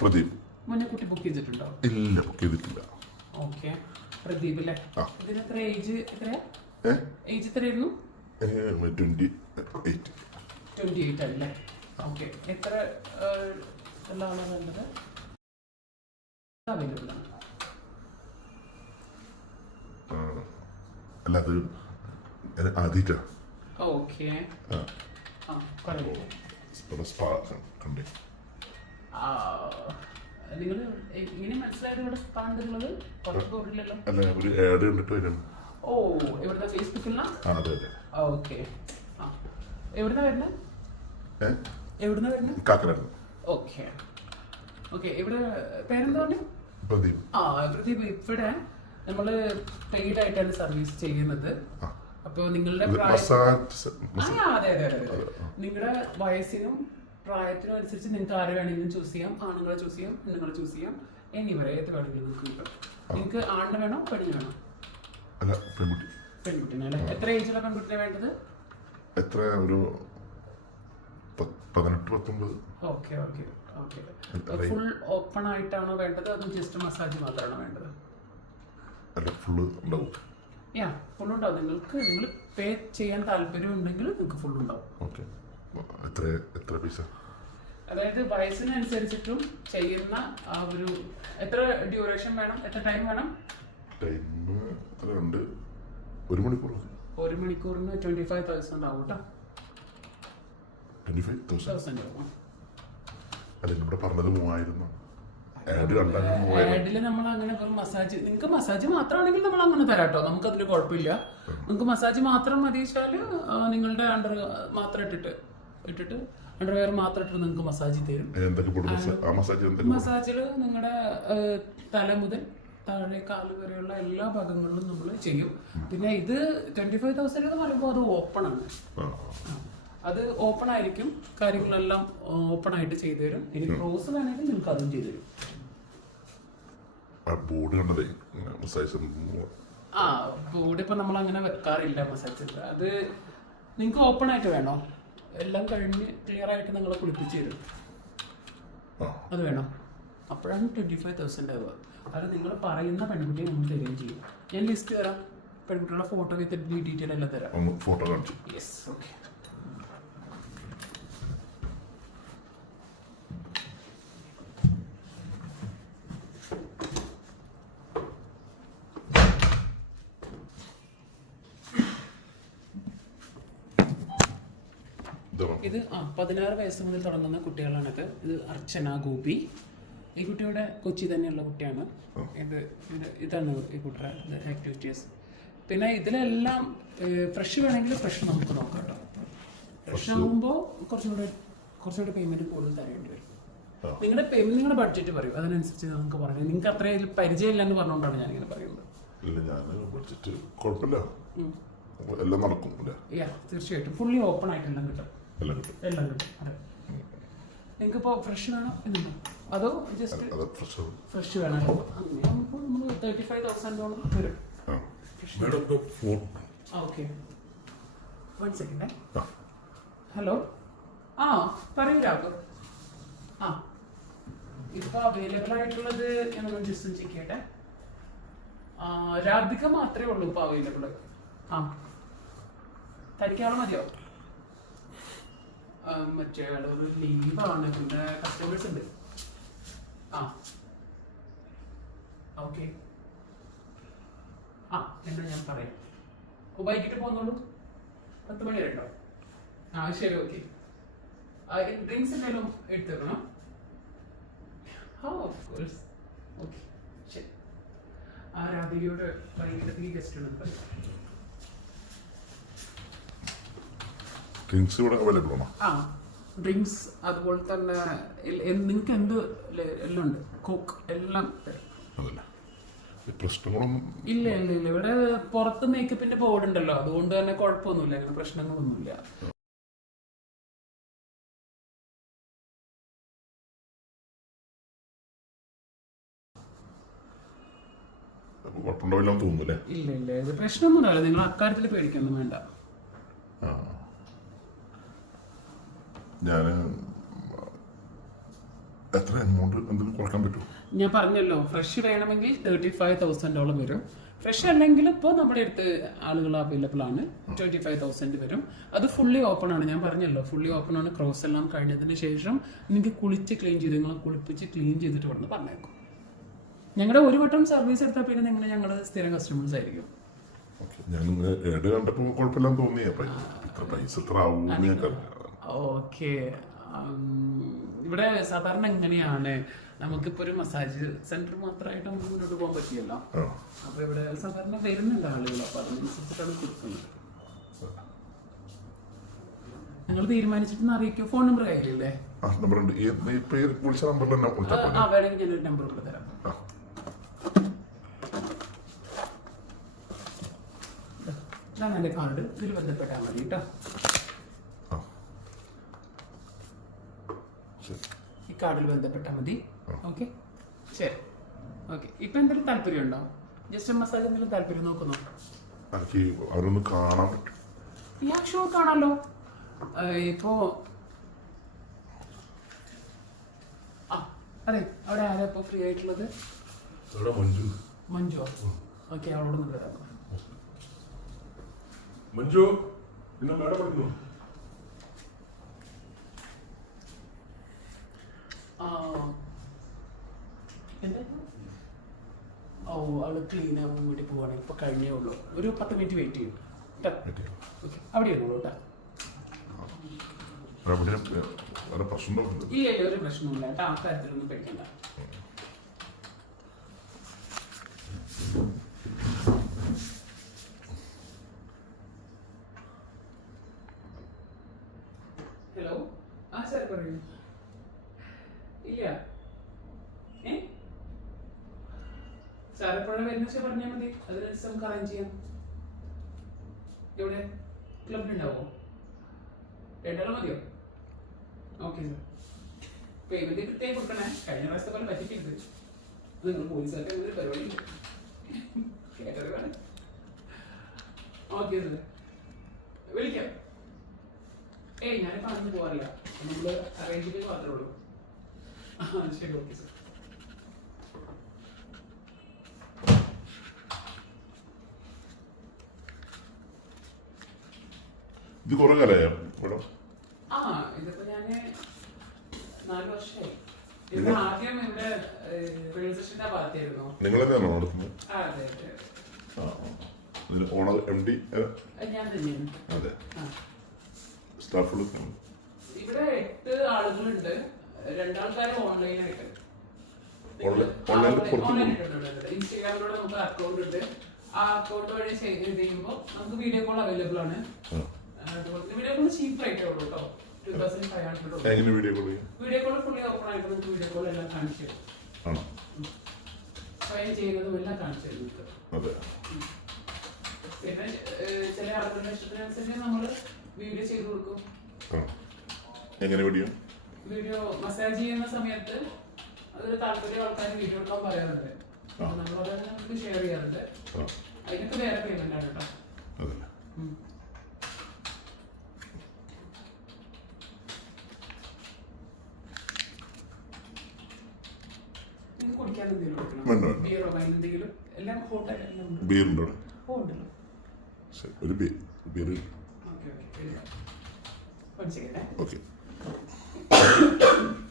പ്രദീപ്. മുന്നേ കുട്ടി ബുക്ക് ചെയ്തിട്ടുണ്ടോ? ഇല്ല ബുക്ക് ചെയ്തിട്ടില്ല. ഓക്കെ പ്രദീപ് അല്ലേ ഏജ് എത്രയാ? ഏജ് എത്രയായിരുന്നു? ട്വന്റി എയ്റ്റ് ട്വന്റി എയ്റ്റ് അല്ലേ? ഓക്കെ എത്ര എന്താണ് വേണ്ടത്? അവൈലബിൾ ആണ് അല്ല അത് ആദ്യമായിട്ടാ. ഓക്കെ ഇവിടെ സ്പാ കണ്ടേ. നിങ്ങൾ ഇങ്ങനെ മനസ്സിലായത് ഇവിടെ പാണ്ടുള്ളത് പുറത്ത് പോറില്ലല്ലോ അല്ല ഒരു ആഡ് കണ്ടിട്ട് വരാണ് ഓ ഇവിടുത്തെ ഫേസ്ബുക്കിലാണ് ആ അതെ അതെ. ഓക്കെ. ആ എവിടുന്നാ വരുന്നത് ഏ? എവിടുന്നാ വരുന്നത് കാക്കനാട്. ഓക്കെ. ഓക്കെ ഇവിടെ പേരെന്താ പറഞ്ഞു പ്രദീപ്. ആ പ്രദീപ് ഇവിടെ നമ്മൾ പെയ്ഡ് ആയിട്ടാണ് സർവീസ് ചെയ്യുന്നത്. അപ്പൊ അപ്പോൾ നിങ്ങളുടെ അതെ. അതെ അതെ. നിങ്ങളുടെ വയസ്സിനും പ്രായത്തിനും അനുസരിച്ച് നിങ്ങൾക്ക് ആരെ വേണമെങ്കിലും ചൂസ് ചെയ്യാം. ആണുങ്ങളെ ചൂസ് ചെയ്യാം പെണ്ണുങ്ങളെ ചൂസ് ചെയ്യാം. എനിവരെ ഏത് വേണമെങ്കിലും നിങ്ങൾക്ക് കിട്ടും. നിങ്ങൾക്ക് ആണിനെ വേണോ പെണ്ണിനെ വേണോ? അല്ല പെൺകുട്ടി. പെൺകുട്ടിനെ അല്ലേ? എത്ര ഏജിലുള്ള പെൺകുട്ടിനെ വേണ്ടത്? എത്ര ഒരു പതിനെട്ട് പത്തൊമ്പത്. Okay okay okay full open ആയിട്ടാണോ വേണ്ടത്? അതും ജസ്റ്റ് മസാജ് മാത്രമാണോ വേണ്ടത്? അല്ല ഫുള്ള് ഉണ്ടാവും. യാ ഫുൾ ഉണ്ടാവും. നിങ്ങൾക്ക് നിങ്ങൾ പേ ചെയ്യാൻ താല്പര്യം ഉണ്ടെങ്കിൽ നിങ്ങൾക്ക് ഫുൾ ഉണ്ടാവും. ഓക്കെ എത്ര എത്ര പൈസ? അതായത് വയസ്സിനനുസരിച്ചിട്ടും ചെയ്യുന്ന ആ ഒരു എത്ര ഡ്യൂറേഷൻ വേണം എത്ര ടൈം വേണം? ടൈം എത്ര ഉണ്ട് ഒരു മണിക്കൂർ ഒരു മണിക്കൂറിന് ട്വന്റി ഫൈവ് തൗസൻഡ് ആവും കേട്ടോ. ട്വന്റി ഫൈവ് തൗസൻഡ് അല്ല ഇവിടെ പറഞ്ഞത് മൂവായിരുന്നു ആഡ് ആഡിൽ നമ്മൾ അങ്ങനെ വെറും മസാജ് നിങ്ങൾക്ക് മസാജ് മാത്രമാണെങ്കിൽ നമ്മൾ അങ്ങനെ തരാം കേട്ടോ. നമുക്ക് അതിന് കുഴപ്പമില്ല നിങ്ങൾക്ക് മസാജ് മാത്രം മതി വെച്ചാൽ നിങ്ങളുടെ അണ്ടർ മാത്രം ഇട്ടിട്ട് ഇട്ടിട്ട് അണ്ടർവെയർ മാത്രം ഇട്ടിട്ട് നിങ്ങൾക്ക് മസാജ് തരും. മസാജിൽ നിങ്ങളുടെ തല മുതൽ താഴെ കാൽ വരെയുള്ള എല്ലാ ഭാഗങ്ങളിലും നമ്മൾ ചെയ്യും. പിന്നെ ഇത് ട്വന്റി ഫൈവ് തൗസൻഡ് എന്ന് പറയുമ്പോൾ അത് ഓപ്പൺ ആണ്. അത് ഓപ്പൺ ആയിരിക്കും. കാര്യങ്ങളെല്ലാം ഓപ്പൺ ആയിട്ട് ചെയ്തു തരും. ഇനി ക്രോസ് വേണമെങ്കിൽ നിങ്ങൾക്ക് അതും ചെയ്തു തരും. ബോർഡ് കണ്ടതേ മസാജ് ആ ബോഡി ഇപ്പൊ നമ്മൾ അങ്ങനെ വെക്കാറില്ല മസാജ് അത് നിങ്ങൾക്ക് ഓപ്പൺ ആയിട്ട് വേണോ? എല്ലാം കഴിഞ്ഞ് ക്ലിയർ ആയിട്ട് നിങ്ങളെ കുളിപ്പിച്ച് തരും. അത് വേണം. അപ്പോഴാണ് ട്വന്റി ഫൈവ് തൗസൻഡ് ആവുക. അത് നിങ്ങൾ പറയുന്ന പെൺകുട്ടിയെ നമ്മൾ തരികയും ചെയ്യും. ഞാൻ ലിസ്റ്റ് തരാം. പെൺകുട്ടികളുടെ ഫോട്ടോ വിത്ത് ഡീറ്റെയിൽ എല്ലാം തരാം. ഫോട്ടോ കാണിച്ചു. യെസ് ഓക്കെ ഇതാണോ ഇത് ആ പതിനാറ് വയസ്സ് മുതൽ തുടങ്ങുന്ന കുട്ടികളാണിത് ഇത്. അർച്ചന ഗോപി. ഈ കുട്ടിയുടെ കൊച്ചി തന്നെയുള്ള കുട്ടിയാണ്. ഇത് ഇത് ഇതാണ് ഈ കുട്ടിയുടെ ആക്ടിവിറ്റീസ് പിന്നെ ഇതിലെല്ലാം ഫ്രഷ് വേണമെങ്കിൽ ഫ്രഷ് നമുക്ക് നോക്കാം കേട്ടോ. ഫ്രഷ് ആകുമ്പോൾ കുറച്ചും കൂടെ കുറച്ചും കൂടെ പേയ്മെന്റ് കൂടുതൽ തരേണ്ടി വരും. നിങ്ങളുടെ പേയ്മെന്റ് നിങ്ങളുടെ ബഡ്ജറ്റ് പറയും. അതിനനുസരിച്ച് നമുക്ക് പറയാം. നിങ്ങൾക്ക് അത്രയും പരിചയമില്ല എന്ന് പറഞ്ഞുകൊണ്ടാണ് ഞാനിങ്ങനെ പറയുന്നത്. ഇല്ല ഞാൻ ബഡ്ജറ്റ് കുഴപ്പമില്ല എല്ലാം നടക്കും തീർച്ചയായിട്ടും. ഫുള്ളി ഓപ്പൺ ആയിട്ടെല്ലാം കിട്ടും. എല്ലാം കിട്ടും. എല്ലാം കിട്ടും. അതെ. നിങ്ങൾക്ക് ഇപ്പോൾ ഫ്രഷ് വേണോ? എന്നുണ്ടോ അതോ ജസ്റ്റ് അത് ഫ്രഷ് ഫ്രഷ് വേണമല്ലോ നമുക്ക് നമ്മൾ തേർട്ടി ഫൈവ് തൗസൻഡോളം വരും. ആ. മാഡം ഇപ്പോൾ phone okay one second hello ആ. പറയൂ രാഘവ്. ആ. ഇപ്പൊ അവൈലബിൾ ആയിട്ടുള്ളത് ഞാനൊന്ന് ജസ്റ്റ് ചെക്കട്ടെ രാധിക മാത്രമേ ഉള്ളൂ ഇപ്പൊ അവൈലബിൾ ആ. തനിക്കാൾ മതിയോ? മറ്റേ ഒരു ലീവാണ് പിന്നെ കസ്റ്റമേഴ്സ് ഉണ്ട്. ആ. ഓക്കെ ആ എന്നാ ഞാൻ പറയാം. ഓ, വൈകിട്ട് പോന്നോളൂ പത്ത് മണി വരെ ഉണ്ടോ? ആ ശരി ഓക്കെ ഡ്രിങ്ക്സ് എന്തെങ്കിലും എടുത്തേക്കണം ആ ഓഫ് കോഴ്സ് ഓക്കെ ശരി. ആ രാധികയോട് വൈകിട്ടത്തേക്ക് ഗസ്റ്റ് ഉണ്ട് ഡ്രിങ്ക്സ് ഇവിടെ അവൈലബിൾ ആണോ? ആ ഡ്രിങ്ക്സ് അതുപോലെ തന്നെ നിങ്ങൾക്ക് എന്ത് എല്ലാം ഉണ്ട്. കോക്ക് എല്ലാം. അതല്ലേ. പ്രശ്നങ്ങളൊന്നും ഇല്ല ഇല്ല ഇല്ല. ഇവിടെ പുറത്ത് മേക്കപ്പിന്റെ ബോർഡ് ഉണ്ടല്ലോ. അതുകൊണ്ട് തന്നെ കുഴപ്പമൊന്നുമില്ല. അങ്ങനെ പ്രശ്നങ്ങളൊന്നുമില്ല. ഇല്ല ഇല്ല. ഇത് പ്രശ്നമൊന്നുമില്ല. നിങ്ങൾ അക്കാര്യത്തിൽ പേടിക്കൊന്നും വേണ്ട. ഞാൻ എത്ര? എമൗണ്ട് എന്തെങ്കിലും കുറയ്ക്കാൻ പറ്റുമോ ഞാൻ പറഞ്ഞല്ലോ ഫ്രഷ് വേണമെങ്കിൽ തേർട്ടി ഫൈവ് തൗസൻഡോളം വരും. ഫ്രഷ് അല്ലെങ്കിൽ ഇപ്പോൾ നമ്മുടെ അടുത്ത് ആളുകൾ അവൈലബിൾ ആണ്. ട്വന്റി ഫൈവ് തൗസൻഡ് വരും. അത് ഫുള്ളി ഓപ്പൺ ആണ്. ഞാൻ പറഞ്ഞല്ലോ ഫുള്ളി ഓപ്പൺ ആണ്. ക്രോസ് എല്ലാം കഴിഞ്ഞതിന് ശേഷം നിങ്ങൾക്ക് കുളിച്ച് ക്ലീൻ ചെയ്ത് നിങ്ങളെ കുളിപ്പിച്ച് ക്ലീൻ ചെയ്തിട്ട് വന്ന് പറഞ്ഞേക്കും. ഞങ്ങളുടെ ഒരു വട്ടം സർവീസ് എടുത്താൽ പിന്നെ നിങ്ങൾ ഞങ്ങൾ സ്ഥിരം കസ്റ്റമേഴ്സ് ആയിരിക്കും. ഞാൻ കണ്ടപ്പോൾ കുഴപ്പമില്ലാന്ന് തോന്നി അപ്പം ഇത്ര പൈസ ഇത്ര കരുതി. ഓക്കെ. ഇവിടെ സാധാരണ എങ്ങനെയാണ്? നമുക്കിപ്പോ ഒരു മസാജ് സെന്റർ മാത്രമായിട്ട് നമുക്ക് മുന്നോട്ട് പോകാൻ പറ്റിയല്ലോ. അപ്പൊ ഇവിടെ സാധാരണ വരുന്നില്ല ആളുകൾ. അപ്പൊ അതിനനുസരിച്ചിട്ടാണ് കൊടുക്കുന്നത്. നിങ്ങൾ തീരുമാനിച്ചിട്ട് അറിയിക്കോ? Phone number? ഈ ഈ പേര് വിളിച്ച നമ്പറിൽ തന്നെ വേണമെങ്കിൽ ഞാനൊരു നമ്പർ കൊടുത്തരാം തരാം. ഇതാണ് എന്റെ കാർഡ് ഇതിൽ ബന്ധപ്പെട്ടാൽ മതി കേട്ടോ ആ ശരി ഈ കാർഡിൽ ബന്ധപ്പെട്ടാൽ മതി. ഓക്കെ ശരി. ഓക്കെ ഇപ്പൊ എന്തെങ്കിലും താല്പര്യം ഉണ്ടോ ജസ്റ്റ് മസാജ് എന്തെങ്കിലും താല്പര്യം നോക്കുന്നു? അവരൊന്ന് കാണാൻ പറ്റും. യാ ഷോ കാണാലോ. ഇപ്പോ അതെ അവിടെ ആരാ ഇപ്പൊ ഫ്രീ ആയിട്ടുള്ളത്? മഞ്ജു. മഞ്ജു? ഓക്കെ അവളോട് ഒന്ന് വരാം. മഞ്ജു പിന്നെ മേഡം പഠിക്കുന്നു ആ എന്താ ഓ അവൾ ക്ലീൻ ആവാൻ വേണ്ടി പോവാണ്. ഇപ്പൊ കഴിഞ്ഞേ ഉള്ളൂ. ഒരു പത്ത് മിനിറ്റ് വെയിറ്റ് ചെയ്യും. അവിടെ ഇരുന്നോളൂ കേട്ടോ. പ്രശ്നമുണ്ടോ ഇല്ല ഇല്ല ഒരു പ്രശ്നമില്ല കേട്ടോ ആ കാര്യത്തിലൊന്നും പേടിക്കണ്ട ഹലോ ആ സാർ പറയൂ ഇല്ല ഏ എപ്പോഴാണ് വരുന്ന വെച്ചാൽ പറഞ്ഞാൽ മതി അതിനനുസരിച്ച് നമുക്ക് അറേഞ്ച് ചെയ്യാം. എവിടെ? ക്ലബിലുണ്ടാവോ രണ്ടാളും മതിയോ? ഓക്കെ സാർ പേയ്മെന്റ് കൃത്യമായി കൊടുക്കണേ. കഴിഞ്ഞ പ്രാവശ്യത്തെ പോലെ പറ്റിക്കരുത് അത് നിങ്ങൾ പോലീസുകാർക്ക് ഒരു പരിപാടി ഓക്കെ സാർ വിളിക്കാം. ഏയ് ഞാനിപ്പോൾ അന്ന് പോകാറില്ല നമ്മൾ അറേഞ്ച് ചെയ്ത് മാത്രമേ ഉള്ളൂ. ശരി ഓക്കെ സാർ ഇത് കുറെ കാലമായോ മേഡം? ആ ഇതിപ്പോ ഞാൻ നാല് വർഷമായി ഇവിടെ ആദ്യം ഇവിടെ ഭാഗത്തായിരുന്നു നിങ്ങൾ തന്നെയാണോ നടത്തുന്നത്? ആ അതെ അതെ. ആ ഇതിന് ഓണർ എം ഡി അത് ഞാൻ തന്നെയാണ്. അതെ. ആ. സ്റ്റാഫുകൾ ഇവിടെ എട്ട് ആളുകളുണ്ട്. രണ്ടാൾക്കാര് ഓൺലൈനായിട്ട്. Online- online പുറത്ത് ഇൻസ്റ്റാഗ്രാമിലൂടെ നമുക്ക് അക്കൗണ്ട് ഉണ്ട്. ആ അക്കൗണ്ട് വഴി ചെയ്ത് ചെയ്യുമ്പോൾ നമുക്ക് വീഡിയോ കോൾ അവൈലബിൾ ആണ്. വീഡിയോ കോൾ ചീപ്പ് റേറ്റ് ഉള്ളൂ കേട്ടോ ടു തൗസൻഡ് ഫൈവ് ഹൺഡ്രഡ് എങ്ങനെ വീഡിയോ കോൾ ചെയ്യും? വീഡിയോ കോൾ ഫുള്ളി ഓപ്പൺ ആയിട്ട് നമുക്ക് വീഡിയോ കോൾ എല്ലാം കാണിച്ചു തരും. ആണോ? സ്വയം ചെയ്യുന്നതും എല്ലാം കാണിച്ചു തരും നിങ്ങൾക്ക് അതെ. പിന്നെ ഏഹ്, ചില ആളുകളുടെ ഇഷ്ടത്തിനനുസരിച്ച് നമ്മൾ വീഡിയോ ചെയ്ത് കൊടുക്കും. എങ്ങനെ വീഡിയോ വീഡിയോ മസാജ് ചെയ്യുന്ന സമയത്ത് അതൊരു താല്പര്യം ആൾക്കാർ വീഡിയോ എടുക്കാൻ പറയാറുണ്ട്. നമ്മളത് നമുക്ക് ഷെയർ ചെയ്യാറുണ്ട്. അതിനൊക്കെ വേറെ പേയ്മെന്റ് ആണ് കേട്ടോ അതെ ഉം. നിങ്ങൾക്ക് കുടിക്കാൻ എന്തെങ്കിലും വേണ്ട, കൊടുക്കണം വേണ്ട. ബിയറോ വൈൻ എന്തെങ്കിലും എല്ലാം ഹോട്ടൽ എല്ലാം ഉണ്ട് ബീറുണ്ടോ ശരി ഒരു ബീർ ബീർ ഓക്കെ.